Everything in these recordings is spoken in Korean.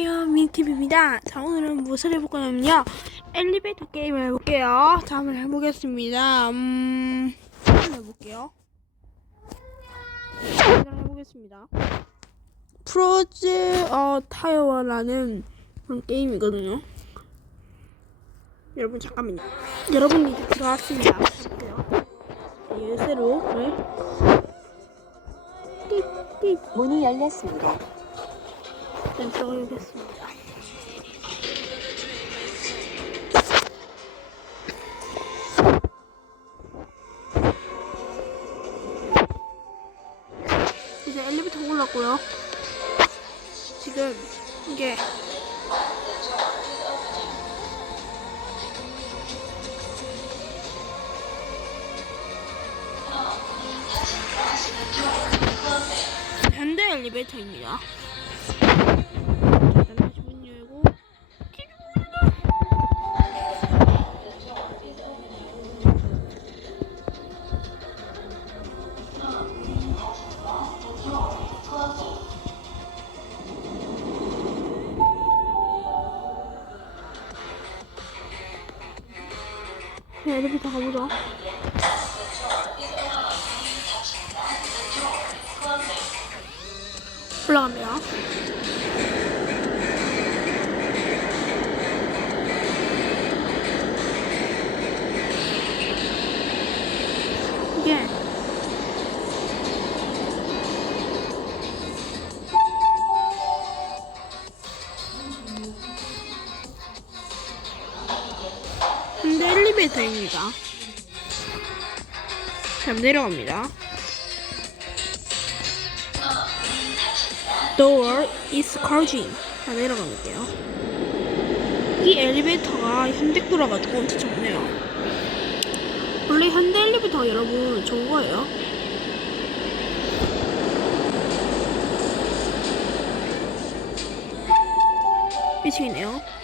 안녕하세요 미니TV입니다. 자 오늘은 무엇을 해볼 거냐면요. 엘리베이터 게임을 해볼게요. 자 한번 해보겠습니다. 음... 해볼게요. 해보겠습니다. 프로즈 어 타이어라는 그런 게임이거든요. 여러분 잠깐만요. 여러분 이제 들어왔습니다. 해볼게요. 자, 열쇠로. 네. 띠 띠. 문이 열렸습니다. 일단 들어가겠습니다. 이제 엘리베이터 올랐고요. 지금 이게 현대 엘리베이터입니다. 네, 엘리베이터 현대 엘리베이터입니다. 잠 내려갑니다. Door is closing. 자, 내려가볼게요. 이 엘리베이터가 현대거라가지고 엄청 좋네요. 원래 현대 엘리베이터 여러분 좋은 거예요. 미치겠네요.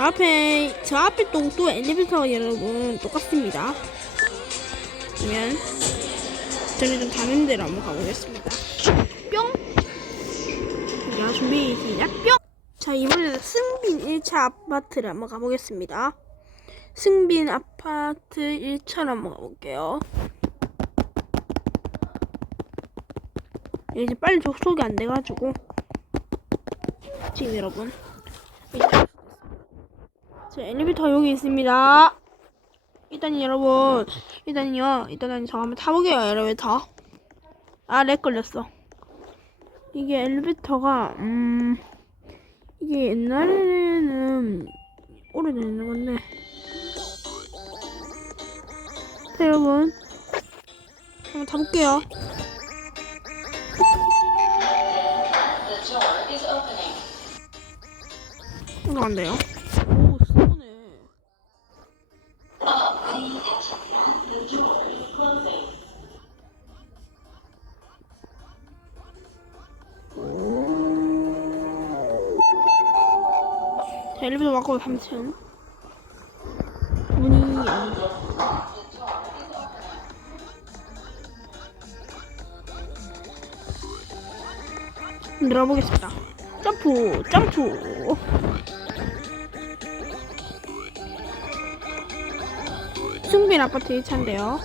저 앞에 저 앞에 또, 또 엘리베이터가 여러분 똑같습니다. 그러면 저는 좀 다른 데로 한번 가보겠습니다. 뿅. 자 준비 시작 뿅. 자 이번에는 승빈 1차 아파트를 한번 가보겠습니다. 승빈 아파트 1차로 한번 가볼게요. 이제 빨리 접속이 안 돼가지고 지금 여러분 자 엘리베이터 여기 있습니다. 일단 여러분 일단요 일단은 저 한번 타보게요 엘리베이터. 아 렉 걸렸어. 이게 엘리베이터가 음 이게 옛날에는 오래되는 건데 자 여러분 한번 타볼게요. 이거 안 돼요? 엘리베이터 막고 3층. 문이 안 돼. 늘어보겠습니다. 점프, 점프. 승빈 아파트 1차인데요.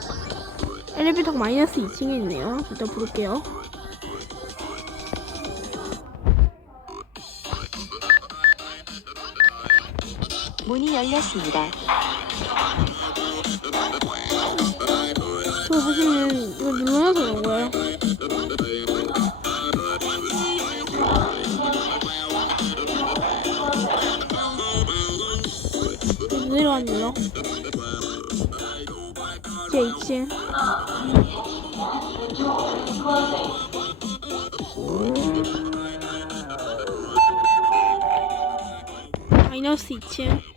엘리베이터가 마이너스 2층에 있네요. 일단 부를게요. 문이 열렸습니다. 저 사실은 이거 눌러놔서 그런 거예요. 내려왔네요. 제 2층. 마이너스 2층.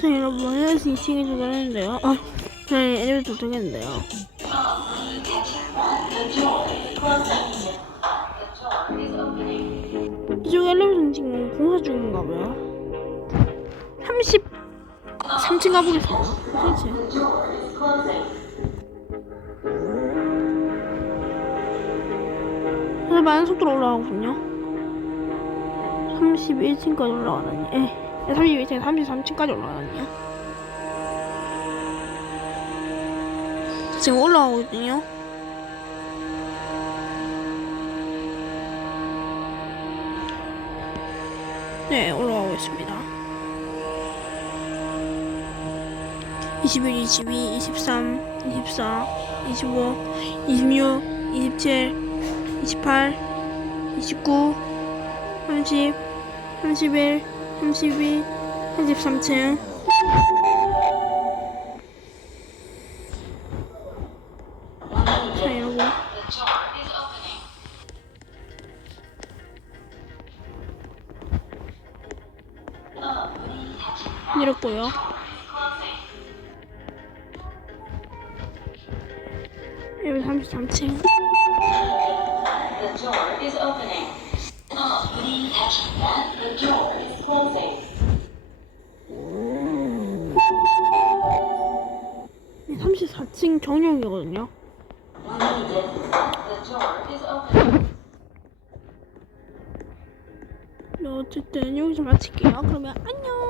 자, 여러분, 마이너스 2층에 도달했는데요. 아, 네, 엘리베이터 도착했는데요. 이쪽 엘리베이터는 지금 공사 중인가 봐요. 30 3층 가보겠습니다. 그렇지. 그래서 많은 속도로 올라가거든요. 31층까지 올라가다니. 에, 31층, 33층까지 올라가다니요. 지금 올라가거든요. 네, 올라가고 있습니다. 21, 22, 23, 24, 25, 26, 27, 28, 29, 30, 31, 32, 33층. 자, 이러고. 이랬고요. 여기 33층. Please touch that. The door is closing. 34층 정령이거든요. The door is opening. 네, 어쨌든 여기서 마칠게요. 그러면 안녕!